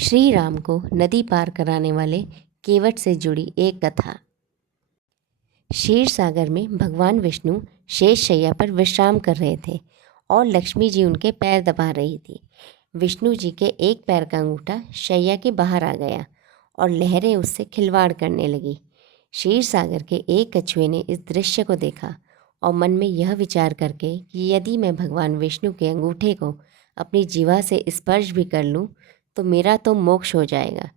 श्री राम को नदी पार कराने वाले केवट से जुड़ी एक कथा। क्षीर सागर में भगवान विष्णु शेष शैया पर विश्राम कर रहे थे और लक्ष्मी जी उनके पैर दबा रही थी। विष्णु जी के एक पैर का अंगूठा शैया के बाहर आ गया और लहरें उससे खिलवाड़ करने लगी। क्षीर सागर के एक कछुए ने इस दृश्य को देखा और मन में यह विचार करके कि यदि मैं भगवान विष्णु के अंगूठे को अपनी जीवा से स्पर्श भी कर लूँ तो मेरा तो मोक्ष हो जाएगा,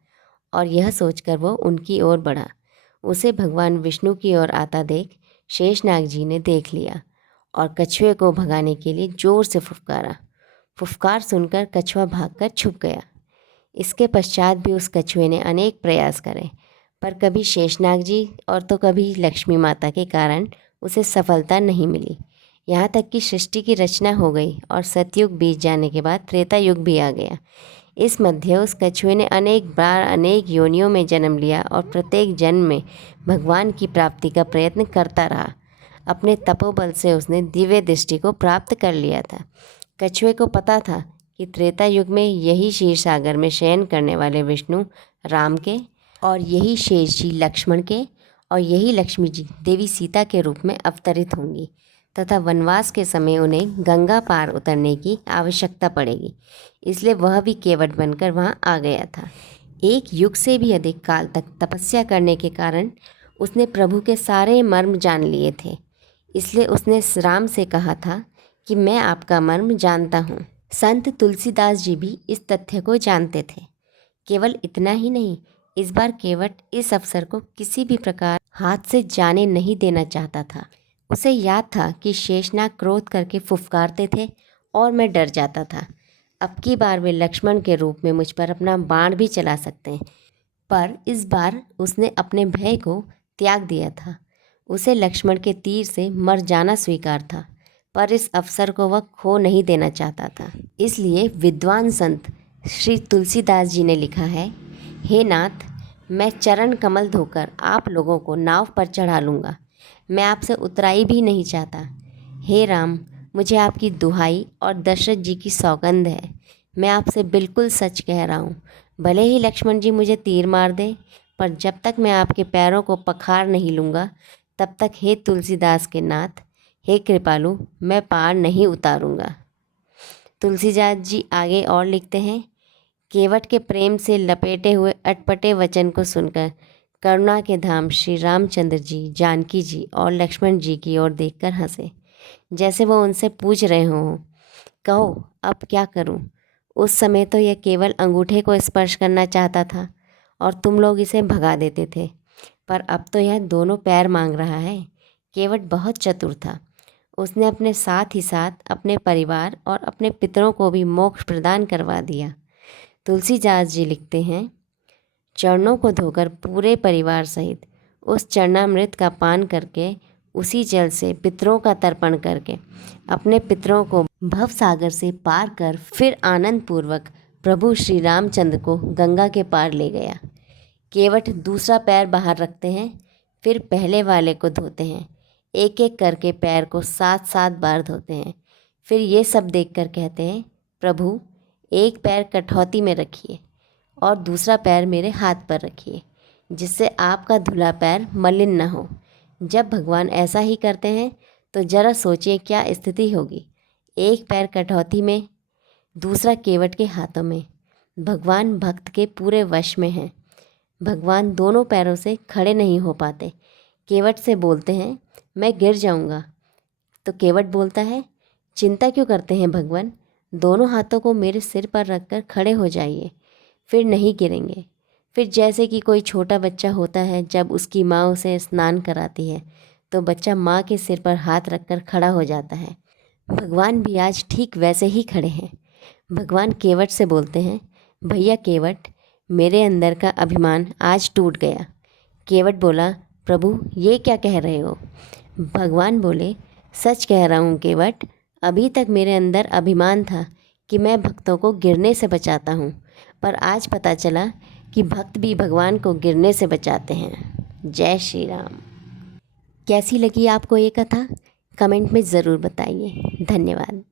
और यह सोचकर वो उनकी ओर बढ़ा। उसे भगवान विष्णु की ओर आता देख शेषनाग जी ने देख लिया और कछुए को भगाने के लिए जोर से फुफकारा। फुफकार सुनकर कछुआ भागकर छुप गया। इसके पश्चात भी उस कछुए ने अनेक प्रयास करे, पर कभी शेषनाग जी और तो कभी लक्ष्मी माता के कारण उसे सफलता नहीं मिली। यहाँ तक कि सृष्टि की रचना हो गई और सतयुग बीत जाने के बाद त्रेता युग भी आ गया। इस मध्य उस कछुए ने अनेक बार अनेक योनियों में जन्म लिया और प्रत्येक जन्म में भगवान की प्राप्ति का प्रयत्न करता रहा। अपने तपोबल से उसने दिव्य दृष्टि को प्राप्त कर लिया था। कछुए को पता था कि त्रेता युग में यही क्षीर सागर में शयन करने वाले विष्णु राम के, और यही शेष जी लक्ष्मण के, और यही लक्ष्मी जी देवी सीता के रूप में अवतरित होंगी तथा वनवास के समय उन्हें गंगा पार उतरने की आवश्यकता पड़ेगी। इसलिए वह भी केवट बनकर वहां आ गया था। एक युग से भी अधिक काल तक तपस्या करने के कारण उसने प्रभु के सारे मर्म जान लिए थे। इसलिए उसने राम से कहा था कि मैं आपका मर्म जानता हूँ। संत तुलसीदास जी भी इस तथ्य को जानते थे। केवल इतना ही नहीं, इस बार केवट इस अवसर को किसी भी प्रकार हाथ से जाने नहीं देना चाहता था। उसे याद था कि शेषनाग क्रोध करके फुफकारते थे और मैं डर जाता था। अब की बार वे लक्ष्मण के रूप में मुझ पर अपना बाण भी चला सकते हैं, पर इस बार उसने अपने भय को त्याग दिया था। उसे लक्ष्मण के तीर से मर जाना स्वीकार था, पर इस अवसर को वह खो नहीं देना चाहता था। इसलिए विद्वान संत श्री तुलसीदास जी ने लिखा है, हे नाथ, मैं चरण कमल धोकर आप लोगों को नाव पर चढ़ा लूँगा। मैं आपसे उतराई भी नहीं चाहता। हे राम, मुझे आपकी दुहाई और दशरथ जी की सौगंध है। मैं आपसे बिल्कुल सच कह रहा हूँ। भले ही लक्ष्मण जी मुझे तीर मार दे, पर जब तक मैं आपके पैरों को पखार नहीं लूँगा तब तक हे तुलसीदास के नाथ, हे कृपालु, मैं पार नहीं उतारूँगा। तुलसीदास जी आगे और लिखते हैं, केवट के प्रेम से लपेटे हुए अटपटे वचन को सुनकर करुणा के धाम श्री रामचंद्र जी, जानकी जी और लक्ष्मण जी की ओर देखकर हंसे, जैसे वो उनसे पूछ रहे हों, कहो अब क्या करूं? उस समय तो यह केवल अंगूठे को स्पर्श करना चाहता था और तुम लोग इसे भगा देते थे, पर अब तो यह दोनों पैर मांग रहा है। केवट बहुत चतुर था। उसने अपने साथ ही साथ अपने परिवार और अपने पितरों को भी मोक्ष प्रदान करवा दिया। तुलसीदास जी लिखते हैं, चरणों को धोकर पूरे परिवार सहित उस चरणामृत का पान करके, उसी जल से पितरों का तर्पण करके अपने पितरों को भव सागर से पार कर फिर आनंद पूर्वक प्रभु श्री रामचंद्र को गंगा के पार ले गया। केवट दूसरा पैर बाहर रखते हैं, फिर पहले वाले को धोते हैं। एक एक करके पैर को 7-7 बार धोते हैं। फिर ये सब देखकर कहते हैं, प्रभु एक पैर कठौती में रखिए और दूसरा पैर मेरे हाथ पर रखिए, जिससे आपका धुला पैर मलिन न हो। जब भगवान ऐसा ही करते हैं तो जरा सोचिए क्या स्थिति होगी। एक पैर कठौती में, दूसरा केवट के हाथों में। भगवान भक्त के पूरे वश में हैं। भगवान दोनों पैरों से खड़े नहीं हो पाते। केवट से बोलते हैं, मैं गिर जाऊंगा, तो केवट बोलता है, चिंता क्यों करते हैं भगवान, दोनों हाथों को मेरे सिर पर रखकर खड़े हो जाइए, फिर नहीं गिरेंगे। फिर जैसे कि कोई छोटा बच्चा होता है, जब उसकी माँ उसे स्नान कराती है तो बच्चा माँ के सिर पर हाथ रखकर खड़ा हो जाता है। भगवान भी आज ठीक वैसे ही खड़े हैं। भगवान केवट से बोलते हैं, भैया केवट, मेरे अंदर का अभिमान आज टूट गया। केवट बोला, प्रभु ये क्या कह रहे हो? भगवान बोले, सच कह रहा हूँ केवट, अभी तक मेरे अंदर अभिमान था कि मैं भक्तों को गिरने से बचाता हूँ, पर आज पता चला कि भक्त भी भगवान को गिरने से बचाते हैं। जय श्री राम। कैसी लगी आपको ये कथा? कमेंट में ज़रूर बताइए। धन्यवाद।